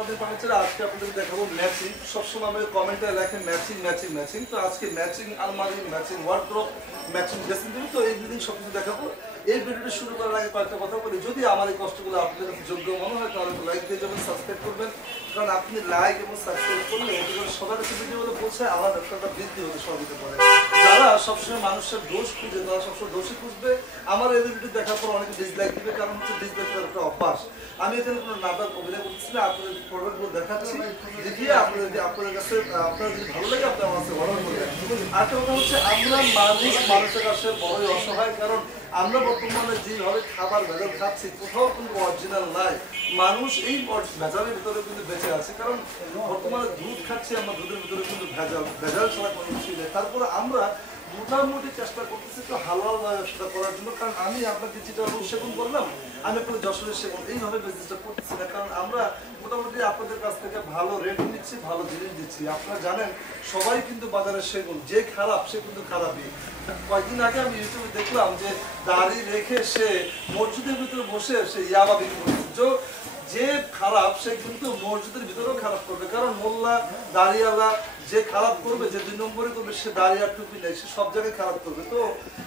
আপনাদের ফার্নিচারে আজকে আপনাদের দেখাবো ম্যাচিং সবসময় আমাদের কমেন্টে লেখেন ম্যাচিং ম্যাচিং ম্যাচিং তো আজকে ম্যাচিং আলমারি matching wardrobe matching dressing table তো এই দুদিন সব কিছু দেখাবো। এই ভিডিওটা শুরু করার আগে কয়েকটা কথা বলি। যদি আমার এই কষ্টগুলো আপনাদের কাছে যোগ্য মনে হয়, তাহলে লাইক দিয়ে যাবেন সাবস্ক্রাইব করবেন। কারণ আপনি লাইক এবং সাবস্ক্রাইব করলে করে সবার কাছে ভিডিওগুলো পৌঁছায় আমার ব্যবসাটা বৃদ্ধি হতে সহযোগিতা করে। যারা সবসময় মানুষের দোষ খুঁজে, তারা সবসময় দোষী খুঁজবে। আমার ভিডিওটি দেখার পর অনেকে ডিসলাইক দিবে, কারণ হচ্ছে ডিসলাইক করার একটা অভ্যাস। আমি এখানে কোনো নাটক, অভিনয় করতেছি না, আপনাদের প্রোডাক্টগুলো দেখাচ্ছি। দেখিয়ে আপনাদের আপনাদের কাছে আপনার যদি ভালো লাগে আপনি আমার কাছে অর্ডার করবেন আরেকটা কথা হচ্ছে, আমরা মানুষ, মানুষের কাছে বড়ই অসহায়, কারণ আমরা বর্তমানে যেভাবে খাবার ভেজাল খাচ্ছি, কোথাও কিন্তু অরিজিনাল নাই। মানুষ এই ভেজালের ভিতরে কিন্তু বেঁচে আছে, কারণ বর্তমানে দুধ খাচ্ছি আমরা, দুধের ভিতরে কিন্তু ভেজাল ভেজাল ছাড়া কোনো কিছুই নেই। তারপরে আমরা মোটামুটি চেষ্টা করতেছি তো হালাল ব্যবসাটা করার জন্য, কারণ আমি আপনাকে যেটা সেবন করলাম, আমি আপনাকে যশোরের সেবন, এইভাবে বিজনেসটা করতেছি না। কারণ আমরা মোটামুটি আপনাদের কাছ থেকে ভালো রেট নিচ্ছি, ভালো জিনিস দিচ্ছি। আপনারা জানেন, সবাই কিন্তু বাজারে সেগুন যে খারাপ সে কিন্তু খারাপই। কয়েকদিন আগে আমি ইউটিউবে দেখলাম যে দাড়ি রেখে সে মসজিদের ভিতরে বসে সে ইয়াবা বিক্রি করছে। যে খারাপ, সে কিন্তু মসজিদের ভিতরেও খারাপ করবে। কারণ মোল্লা দাঁড়িয়ালা যে খারাপ করবে, যে দুই নম্বরে করবে, সে দাঁড়িয়ে আর টুপি নেই, সে সব জায়গায় খারাপ করবে। তো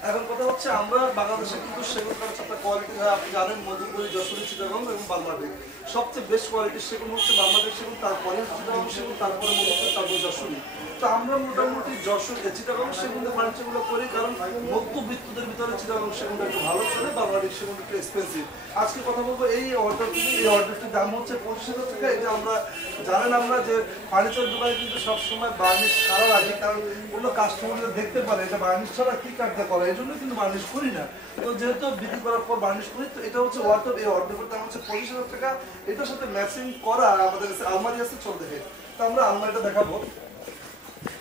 এখন কথা হচ্ছে, আমরা বাংলাদেশে কিন্তু সেগুন কারণ একটা কোয়ালিটি হয়, আপনি জানেন, মধুপুরি, যশোরী চিটাগং এবং বাংলাদেশ। সবচেয়ে বেস্ট কোয়ালিটির সেগুন হচ্ছে বাংলাদেশ সেগুন তারপরে চিটাগং সেগুন তারপরে মধুপুরি, তারপর যশোরী। তো আমরা মোটামুটি যশোর চিটাগং সেগুন ফার্নিচারগুলো করি, কারণ মধ্যবিত্তদের ভিতরে চিটাগং সেগুনটা একটু ভালো চলে, বাংলাদেশ সেগুন একটু এক্সপেন্সিভ আজকে কথা বলব, এই অর্ডারটি এই অর্ডারটির দাম হচ্ছে পঁচিশ হাজার টাকা। এটা আমরা, জানেন আমরা যে ফার্নিচার দোকানে কিন্তু সবসময় বার্নিশ ছাড়া রাখি কারণ অন্য কাস্টমাররা দেখতে পারে এটা বার্নিশ ছাড়া কি কাটতে করে, এই জন্য কিন্তু বার্নিশ করি না। তো যেহেতু বিক্রি করার পর বার্নিশ করি, তো এটা হচ্ছে ওয়ার্ডার এই অর্ডারের দাম হচ্ছে পঁচিশ হাজার টাকা। এটার সাথে ম্যাচিং করা আমাদের কাছে আলমারি আছে চলতে তো আমরা আলমারিটা দেখাবো।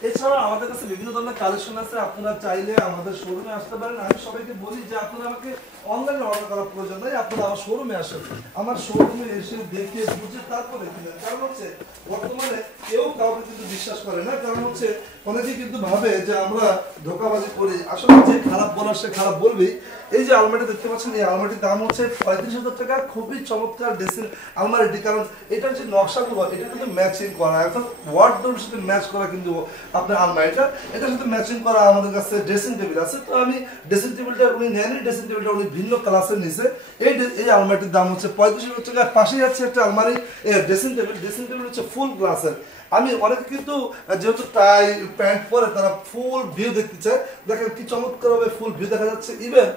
এছাড়া আমাদের কাছে বিভিন্ন ধরনের কালেকশন আছে, আপনারা চাইলে আমাদের শোরুমে আসতে পারেন। আমি সবাইকে বলি যে আপনারা আমাকে অনলাইনে অর্ডার করার প্রয়োজন নেই, আপনারা আমার শোরুমে আসেন। আমার শোরুমে এসে দেখে বুঝে তারপরে কিনেন কারণ হচ্ছে, বর্তমানে কেউ কাউকে কিন্তু বিশ্বাস করে না। কারণ হচ্ছে, অনেকেই কিন্তু ভাবে যে আমরা ধোকাবাজি করি। আসলে যে খারাপ বলার সে খারাপ বলবেই। এই যে আলমারি দেখতে পাচ্ছেন, এই আলমারিটির দাম হচ্ছে পঁয়ত্রিশ হাজার টাকা। খুবই চমৎকার ড্রেসিং আলমারিটি। কারণ এটার যে নকশাগুলো, এটা কিন্তু ম্যাচিং করা। এখন ওয়ার্ডরোবের সাথে ম্যাচ করা কিন্তু আপনার আলমারিটা, এটার সাথে ম্যাচিং করা আমাদের কাছে ড্রেসিং টেবিল আছে। তো আমি ড্রেসিং টেবিলটা উনি নেন ড্রেসিং টেবিলটা উনি ভিন্ন ক্লাসের নিচে এই এই আলমারিটির দাম হচ্ছে পঁয়ত্রিশ হাজার টাকা। পাশে যাচ্ছে একটা আলমারি ড্রেসিং টেবিল ড্রেসিং টেবিল হচ্ছে ফুল গ্লাসের আমি অনেকে কিন্তু যেহেতু টাই প্যান্ট পরে তারা ফুল ভিউ দেখতে চায় দেখেন কি চমৎকার ভাবে ফুল ভিউ দেখা যাচ্ছে। ইভেন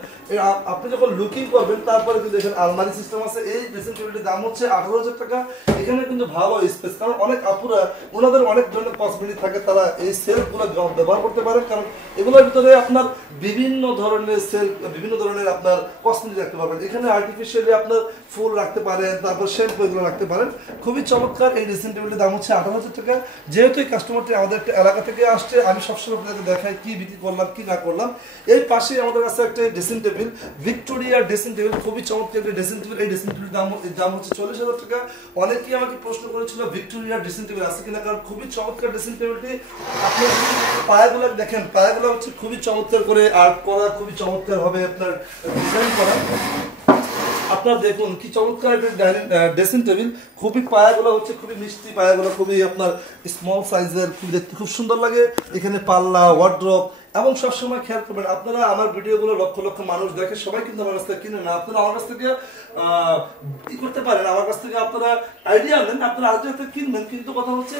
আপনি যখন লুকিং করবেন, তারপরে কিন্তু এখানে আলমারি সিস্টেম আছে, এই ড্রেসিং টেবিলটির দাম হচ্ছে আঠারো হাজার টাকা। এখানে কিন্তু ভালো স্পেস কারণ অনেক আপুরা, ওনাদের অনেক ধরনের কসমেটিক থাকে তারা এই সেলফগুলো ব্যবহার করতে পারে, কারণ এগুলোর ভিতরে আপনার বিভিন্ন ধরনের সেল বিভিন্ন ধরনের আপনার কসমেটিক রাখতে পারবেন। এখানে আর্টিফিশিয়ালি আপনার ফুল রাখতে পারেন, তারপর শ্যাম্পু এগুলো রাখতে পারেন। খুবই চমৎকার এই ড্রেসিং টেবিলের দাম হচ্ছে আঠারো হাজার টাকা। যেহেতু এই কাস্টমারটি আমাদের একটা এলাকা থেকে আসছে, আমি সবসময় আপনাদেরকে দেখাই কি বিক্রি করলাম, কি না করলাম। এই পাশেই আমাদের কাছে একটা dressing table Victoria dressing table খুবই চমৎকার একটা ড্রেসিং টেবিল এই ড্রেসিং টেবিলের দাম দাম হচ্ছে চল্লিশ হাজার টাকা। অনেকেই আমাকে প্রশ্ন করেছিল ভিক্টোরিয়া ড্রেসিং টেবিল আছে কিনা? কারণ খুবই চমৎকার ড্রেসিং টেবিলটি আপনি পায়াগুলো দেখেন, পায়াগুলো হচ্ছে খুবই চমৎকার করে আর্ট করা, খুবই চমৎকার হবে আপনার ডিজাইন করা। আপনার দেখুন, কি চমৎকার ড্রেসিং টেবিল খুবই পায়াগুলো হচ্ছে, খুবই মিষ্টি পায়াগুলো, খুবই আপনার স্মল সাইজের খুব দেখতে খুব সুন্দর লাগে। এখানে পাল্লা ওয়ার্ড্রপ এবং সবসময় খেয়াল করবেন, আপনারা আমার ভিডিওগুলো লক্ষ লক্ষ মানুষ দেখে সবাই কিন্তু আমার কাছ থেকে কিনে না আপনারা আমার কাছ থেকে ই করতে পারেন। আমার কাছ থেকে আপনারা আইডিয়া নেন, আপনারা আরেকজন কিনবেন। কিন্তু কথা হচ্ছে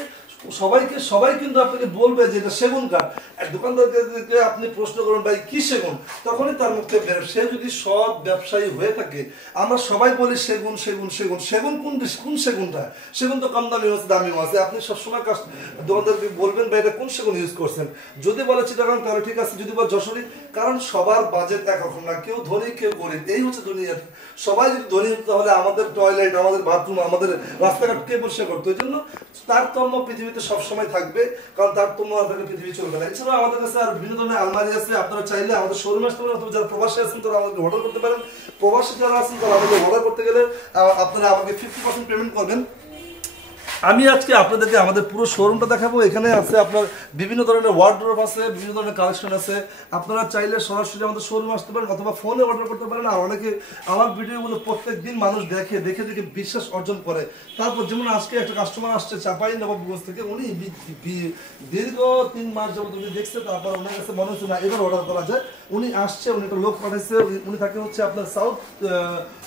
সবাইকে সবাই কিন্তু আপনাকে বলবে যে এটা সেগুন কাঠ। দোকানদারকে আপনি প্রশ্ন করুন, ভাই, কি সেগুন? তখনই তার মুখে বের সে যদি সৎ ব্যবসায়ী হয়ে থাকে, আমরা সবাই বলি সেগুন সেগুন সেগুন। সেগুন কোন কোন সেগুনটা? সেগুন তো কম দামি আছে, দামিও আছে। আপনি সবসময় কাজ দোকানদারকে বলবেন, ভাই, এটা কোন সেগুন ইউজ করছেন? যদি বলে চিটাগাং, তাহলে ঠিক আছে। যদি বলে যশোরী, কারণ সবার বাজেট একরকম না। কেউ ধনী, কেউ গরিব। এই হচ্ছে দুনিয়া সবাই যদি ধনী হতো, তাহলে আমাদের টয়লেট আমাদের বাথরুম আমাদের রাস্তাঘাট কে পরিষ্কার করতো? এই জন্য তারতম্য পৃথিবীতে সবসময় থাকবে, কারণ তার তো আপনাকে পৃথিবী চলবে না। এছাড়াও আমাদের কাছে আর বিভিন্ন ধরনের আলমারি আছে, আপনারা চাইলে আমাদের শোরুম আসতে পারেন, অথবা যারা প্রবাসী আছেন তারা আমাদের অর্ডার করতে পারেন। প্রবাসী যারা আছেন তারা আমাদের অর্ডার করতে গেলে আপনারা আমাকে ফিফটি পার্সেন্ট পেমেন্ট করবেন। আমি আজকে আপনাদেরকে আমাদের পুরো শোরুমটা দেখাবো। এখানে আছে আপনার বিভিন্ন ধরনের ওয়ার্ড্রোপ আছে, বিভিন্ন ধরনের কালেকশন আছে। আপনারা চাইলে সরাসরি আমাদের শোরুম আসতে পারেন অথবা ফোনে অর্ডার করতে পারেন। আর অনেকে আমার ভিডিওগুলো প্রত্যেক দিন মানুষ দেখে দেখে দেখে বিশ্বাস অর্জন করে। তারপর যেমন আজকে একটা কাস্টমার আসছে চাপাই নবাবগঞ্জ থেকে, উনি দীর্ঘ তিন মাস যাবত উনি দেখছে, তারপর ওনার কাছে মনে হচ্ছে, না, এবার অর্ডার করা যায়। উনি আসছে, উনি একটা লোক পাঠাইছে, উনি- উনি থাকে হচ্ছে আপনার সাউথ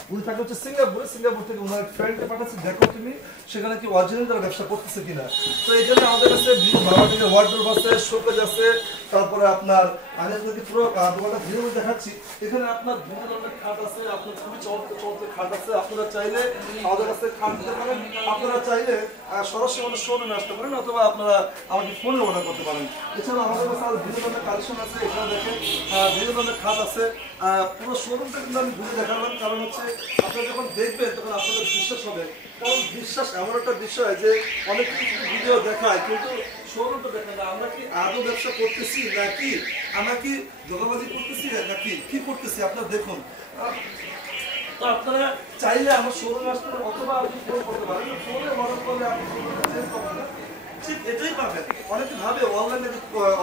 উনি থাকে হচ্ছে সিঙ্গাপুরে। সিঙ্গাপুর থেকে ওনার ফ্রেন্ডকে পাঠাচ্ছে, দেখো তুমি, সেখানে কি অরিজিনাল তারা ব্যবসা করতেছে কিনা? তো এই জন্য আমাদের কাছে বাবা থেকে ওয়ার্ডরোব আছে শোকেজ আছে। তারপরে আপনার, আমি পুরো দোকানটা ভিডিও করে দেখাচ্ছি। এখানে আপনার বিভিন্ন ধরনের খাট আছে, আপনার খুবই চমৎকার চমৎকার খাট আছে। আপনারা চাইলে আমাদের কাছে খাট দিতে পারেন। আপনারা চাইলে সরাসরি আমাদের শোরুমে আসতে পারেন অথবা আপনারা আমাকে ফোনে অর্ডার করতে পারেন। এছাড়া আমাদের কাছে আরও বিভিন্ন ধরনের কালেকশন আছে। এখানে দেখেন বিভিন্ন ধরনের খাট আছে। পুরো শোরুমটা কিন্তু আমি ঘুরে দেখালাম। কারণ হচ্ছে, আপনারা যখন দেখবেন, তখন আপনাদের বিশ্বাস হবে। কারণ বিশ্বাস এমন একটা বিষয় যে অনেকেই ভিডিও দেখায়, কিন্তু আমরা কি আদৌ ব্যবসা করতেছি নাকি? আমরা কি দোকানবাজি করতেছি নাকি? কি করতেছি? আপনারা দেখুন। তো আপনারা চাইলে আমার শোরুমে আসতে অথবা আপনি ফোন করতে পারেন। ফোনে মনে করলে আপনি চেঞ্জ পাবেন না ঠিক এটাই পাবেন অনেকে ভাবে অনলাইন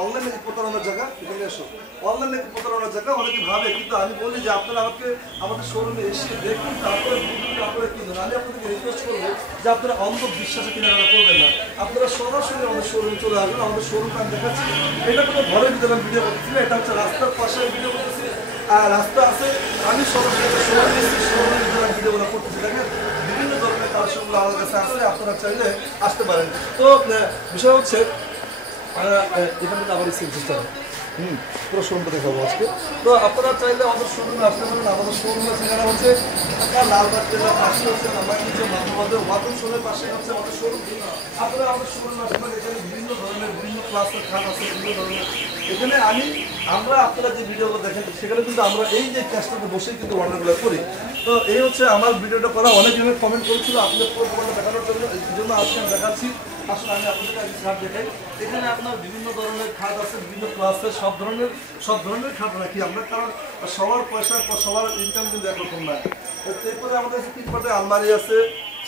অনলাইন প্রতারণার জায়গা, এখানে এসো। অনলাইন প্রতারণার জায়গা অনেকে ভাবে, কিন্তু আমি বলি যে আপনারা আমাকে, আমাদের শোরুমে এসে দেখুন, তারপরে তারপরে কিনুন। আমি আপনাদেরকে রিকোয়েস্ট করব যে আপনারা অন্ধ বিশ্বাসে কেনাকাটা করবেন না। আপনারা সরাসরি আমাদের শোরুমে চলে আসবেন, আমাদের শোরুমটা আমি দেখাচ্ছি। এটা কোনো ঘরের ভিতরে আমি ভিডিও করতেছি এটা হচ্ছে রাস্তার পাশে ভিডিও করতেছি। আর রাস্তা আছে, আমি সরাসরি শোরুমে আমি ভিডিওগুলো করতেছি, দেখেন। কালেকশনগুলো আমাদের কাছে আছে আজকে। তো, আপনারা চাইলে আমাদের শোরুমে আসতে পারেন। আমাদের শোরুমের ঠিকানা হচ্ছে ঢাকা লালবাগ পাশে হচ্ছে আমার নিচে আমাদের ওয়াটন শোরুমের পাশে হচ্ছে আমাদের শোরুম। আপনারা আমাদের শোরুমে আসতে এখানে বিভিন্ন ধরনের বিভিন্ন ক্লাসের খাট আছে, বিভিন্ন ধরনের। এখানে আমি, আমরা আপনারা যে ভিডিওগুলো দেখেন, সেখানে কিন্তু আমরা এই যে ক্যাশটাতে বসেই কিন্তু অর্ডারগুলো করি। তো এই হচ্ছে আমার ভিডিওটা করা। অনেক জনের কমেন্ট করেছিল, আপনাদের পুরো দোকানটা দেখানোর জন্য, এই জন্য আজকে আমি দেখাচ্ছি। আসলে আমি আপনাদের আগে খাট দেখাই। এখানে আপনার বিভিন্ন ধরনের খাট আছে, বিভিন্ন ক্লাসের সব ধরনের সব ধরনের খাট রাখি আমরা, কারণ সবার পয়সা, সবার ইনকাম কিন্তু একরকম না। এরপরে আমাদের কাছে তিন পাটে আলমারি আছে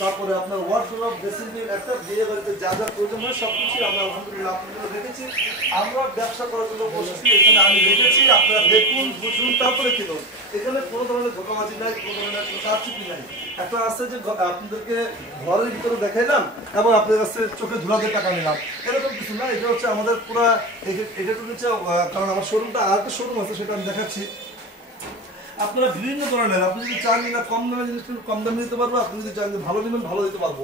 তারপরে আপনার ওয়ার্ডরোব ড্রেসিং টেবিল একটা বিয়ে বাড়িতে যা যা প্রয়োজন হয় সব কিছুই আমরা আলহামদুলিল্লাহ আপনাদের রেখেছি। আমরা ব্যবসা করার জন্য বসেছি, এখানে আমি রেখেছি, আপনারা দেখুন, বুঝুন, তারপরে কিনুন এখানে কোনো ধরনের ধোকাবাজি নাই, কোনো ধরনের কোনো কারচুপি নাই। একটা আছে যে আপনাদেরকে ঘরের ভিতরে দেখাইলাম এবং আপনাদের কাছে চোখে ধুলাতে টাকা নিলাম। এরকম কিছু না, এটা হচ্ছে আমাদের পুরো, এটা তো হচ্ছে কারণ আমার শোরুমটা আর একটা শোরুম আছে, সেটা আমি দেখাচ্ছি। আপনারা বিভিন্ন ধরনের, আপনি যদি চান না কম দামে জিনিস কম দামে দিতে পারব, আপনি যদি চান ভালো নেবেন, ভালো দিতে পারব।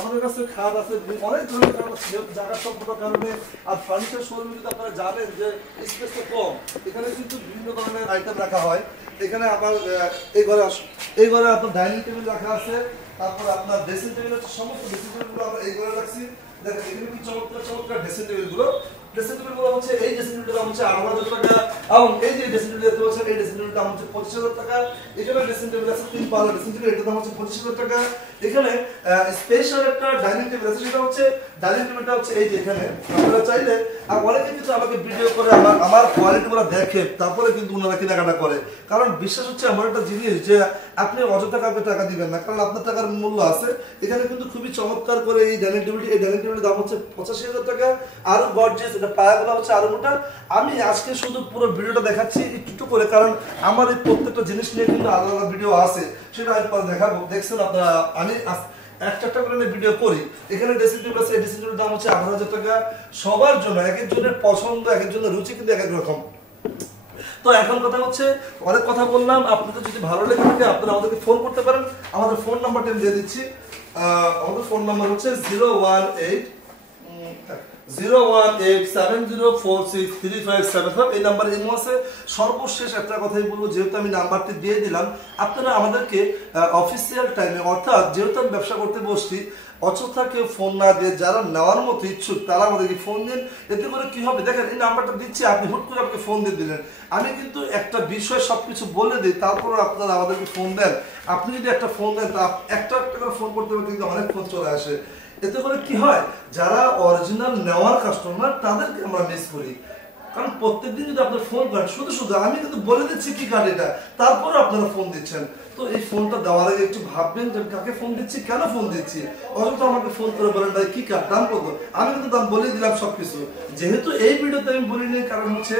আমাদের কাছে খাট আছে, অনেক ধরনের আছে জায়গা স্বল্পতার কারণে আর ফার্নিচার শোরুমে কিন্তু আপনারা জানেন যে স্পেসটা কম, এখানে কিন্তু বিভিন্ন ধরনের আইটেম রাখা হয়। এখানে আবার এই ঘরে এই ঘরে আপনার ডাইনিং টেবিল রাখা আছে, তারপর আপনার ড্রেসিং টেবিল হচ্ছে সমস্ত ড্রেসিং টেবিলগুলো আমরা এই ঘরে রাখছি। দেখেন, এখানে কি চমৎকার চমৎকার ড্রেসিং টেবিলগুলো ড্রেসিং টেবিলগুলো হচ্ছে, এই টেবিলটার দাম হচ্ছে টাকা এবং এই যে টেবিল দেখতে এই টেবিলটার দাম হচ্ছে পঁচিশ হাজার টাকা। এখানে ড্রেসিং আছে তিন পাল্লা ড্রেসিং টেবিল এটার দাম হচ্ছে পঁচিশ হাজার টাকা। এখানে স্পেশাল একটা ডাইনিং টেবিল আছে, সেটা হচ্ছে ডাইনিং টেবিলটা হচ্ছে এই যে এখানে। আপনারা চাইলে অনেকে কিন্তু আমাকে ভিডিও করে আমার আমার কোয়ালিটিগুলো দেখে, তারপরে কিন্তু ওনারা কেনাকাটা করে। কারণ বিশ্বাস হচ্ছে এমন একটা জিনিস যে, আপনি অযথা কাউকে টাকা দিবেন না, কারণ আপনার টাকার মূল্য আছে। এখানে কিন্তু খুবই চমৎকার করে এই ডাইনিং টেবিলটি এই ডাইনিং টেবিলের দাম হচ্ছে পঁচাশি হাজার টাকা। আরও গর্জেস এটা পায়াগুলো হচ্ছে আরও মোটা। আমি আজকে শুধু পুরো ভিডিওটা দেখাচ্ছি একটু করে, কারণ আমার এই প্রত্যেকটা জিনিস নিয়ে কিন্তু আলাদা আলাদা ভিডিও আছে। সেটা পরে দেখাবো। দেখছেন আপনারা আমি একটা একটা করে ভিডিও করি। এখানে ড্রেসিং টেবিল আছে ড্রেসিং টেবিলের দাম হচ্ছে আঠারো হাজার টাকা। সবার জন্য, এক একজনের পছন্দ, এক একজনের রুচি কিন্তু এক এক রকম। তো এখন কথা হচ্ছে, অনেক কথা বললাম, আপনাদের যদি ভালো লেগে থাকে, আপনারা আমাদেরকে ফোন করতে পারেন। আমাদের ফোন নাম্বারটা আমি দিয়ে দিচ্ছি। আমাদের ফোন নাম্বার হচ্ছে zero one eight zero one eight seven zero four six three five seven. Five এই নাম্বার ইমো আছে সর্বশেষ একটা কথাই বলব, যেহেতু আমি নাম্বারটি দিয়ে দিলাম, আপনারা আমাদেরকে অফিসিয়াল টাইমে অর্থাৎ যেহেতু আমি ব্যবসা করতে বসছি, অযথা কেউ ফোন না দিয়ে, যারা নেওয়ার মতো ইচ্ছুক, তারা আমাদেরকে ফোন দিন। এতে করে কি হবে? দেখেন, এই নাম্বারটা দিচ্ছি, আপনি হুট করে আমাকে ফোন দিয়ে দিলেন। আমি কিন্তু একটা বিষয় সবকিছু বলে দিই তারপর আপনারা আমাদেরকে ফোন দেন। আপনি যদি একটা ফোন দেন, তা একটা একটা করে ফোন করতে হবে কিন্তু অনেক ফোন চলে আসে। এতে করে কি হয়? যারা অরিজিনাল নেওয়ার কাস্টমার তাদেরকে আমরা মিস করি। কারণ প্রত্যেকদিন যদি আপনার ফোন করেন, শুধু শুধু, আমি কিন্তু বলে দিচ্ছি কি কার্ড এটা, তারপরে আপনারা ফোন দিচ্ছেন। তো এই ফোনটা দেওয়ার আগে একটু ভাববেন যে কাকে ফোন দিচ্ছি, কেন ফোন দিচ্ছি? অযথা আমাকে ফোন করে বলেন, ভাই, কি কার্ড দাম কত? আমি কিন্তু দাম বলে দিলাম সবকিছু। যেহেতু এই ভিডিওতে আমি বলিনি, কারণ হচ্ছে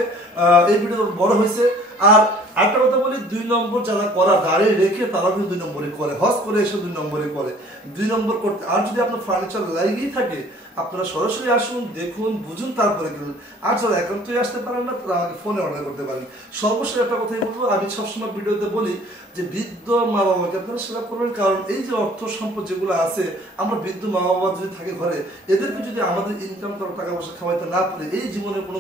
এই ভিডিও বড় হয়েছে। আর একটা কথা বলি, দুই নম্বর যারা করা দাঁড়িয়ে রেখে তারা কিন্তু দুই নম্বরে করে, হজ করে এসে দুই নম্বরে করে। দুই নম্বর করতে আর যদি আপনার ফার্নিচার লাগিয়ে থাকে আপনারা সরাসরি আসুন, দেখুন, বুঝুন, তারপরে কিনুন আর যারা একান্তই আসতে পারেন না, তারা আমাকে ফোনে অর্ডার করতে পারেন। সর্বশেষ একটা কথাই বলব, আমি সবসময় ভিডিওতে বলি যে বৃদ্ধ মা বাবাকে আপনারা সেবা করবেন, কারণ এই যে অর্থ সম্পদ যেগুলো আছে, আমরা বৃদ্ধ মা বাবা যদি থাকে ঘরে, এদেরকে যদি আমাদের ইনকাম করা টাকা পয়সা খাওয়াইতে না পারে, এই জীবনের কোনো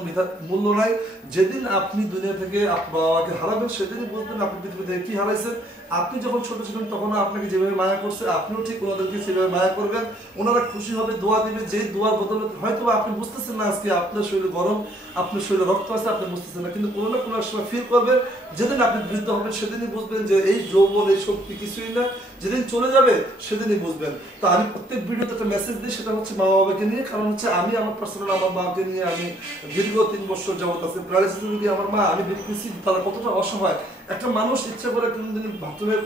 মূল্য নাই। যেদিন আপনি দুনিয়া থেকে আপনার বাবাকে হারাবেন, সেদিনই বুঝবেন আপনি পৃথিবী থেকে কি হারাইছেন? আপনি যখন ছোট ছিলেন, তখন আপনাকে যেভাবে মায়া করছে, আপনিও ঠিক ওনাদেরকে সেভাবে মায়া করবেন। ওনারা খুশি হবে, দোয়া দিবে যে দোয়া বদলে হয়তো আপনি বুঝতেছেন না আজকে আপনার শরীরে গরম, আপনার শরীরে রক্ত আছে, আপনি বুঝতেছেন না, কিন্তু কোনো না কোনো সময় ফিল করবেন। যেদিন আপনি বৃদ্ধ হবেন, সেদিনই বুঝবেন যে এই যৌবন, এই শক্তি কিছুই না। যেদিন চলে যাবে, সেদিনই বুঝবেন। তো আমি প্রত্যেক ভিডিওতে একটা মেসেজ দিই, সেটা হচ্ছে মা বাবাকে নিয়ে। কারণ হচ্ছে আমি আমার পার্সোনাল আমার মাকে নিয়ে আমি দীর্ঘ তিন বছর যাবত আছে। প্যারালাইসিস রোগী আমার মা, আমি দেখতেছি তারা কতটা অসহায়। একটা মানুষ ইচ্ছা করে কোনোদিন বাথরুমের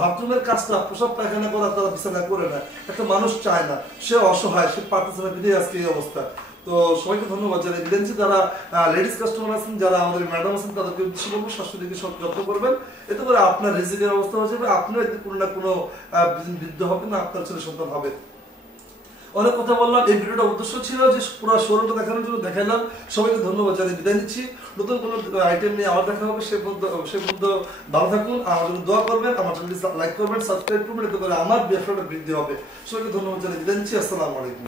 বাথরুমের কাজটা প্রসাব পায়খানা করা, তারা বিছানা করে না একটা মানুষ চায় না। সে অসহায়, সে পারতেছে না বিধেই আজকে এই অবস্থা। তো সবাইকে ধন্যবাদ যারা রিলেন্সি যারা লেডিস কাস্টমার আছেন, যারা আমাদের ম্যাডাম আছেন, তাদেরকে উদ্দেশ্য করব স্বাস্থ্যদিকে সব যত্ন করবেন। এতে করে আপনার রিজিকের অবস্থা হয়ে যাবে, আপনিও এতে কোনো না কোনো বৃদ্ধ হবে না, আপনার ছেলে সন্তান হবে। অনেক কথা বললাম, এই ভিডিওটা উদ্দেশ্য ছিল যে পুরো শোরুমটা দেখানোর জন্য দেখালাম। সবাইকে ধন্যবাদ জানিয়ে বিদায় নিচ্ছি। নতুন কোনো আইটেম নিয়ে আবার দেখা হবে, সে পর্যন্ত সে পর্যন্ত ভালো থাকুন, আমার জন্য দোয়া করবেন, আমার চ্যানেলটি লাইক করবেন সাবস্ক্রাইব করবেন, এতে করে আমার ব্যবসাটা বৃদ্ধি হবে। সবাইকে ধন্যবাদ জানিয়ে বিদায় নিচ্ছি, আসসালামু আলাইকুম।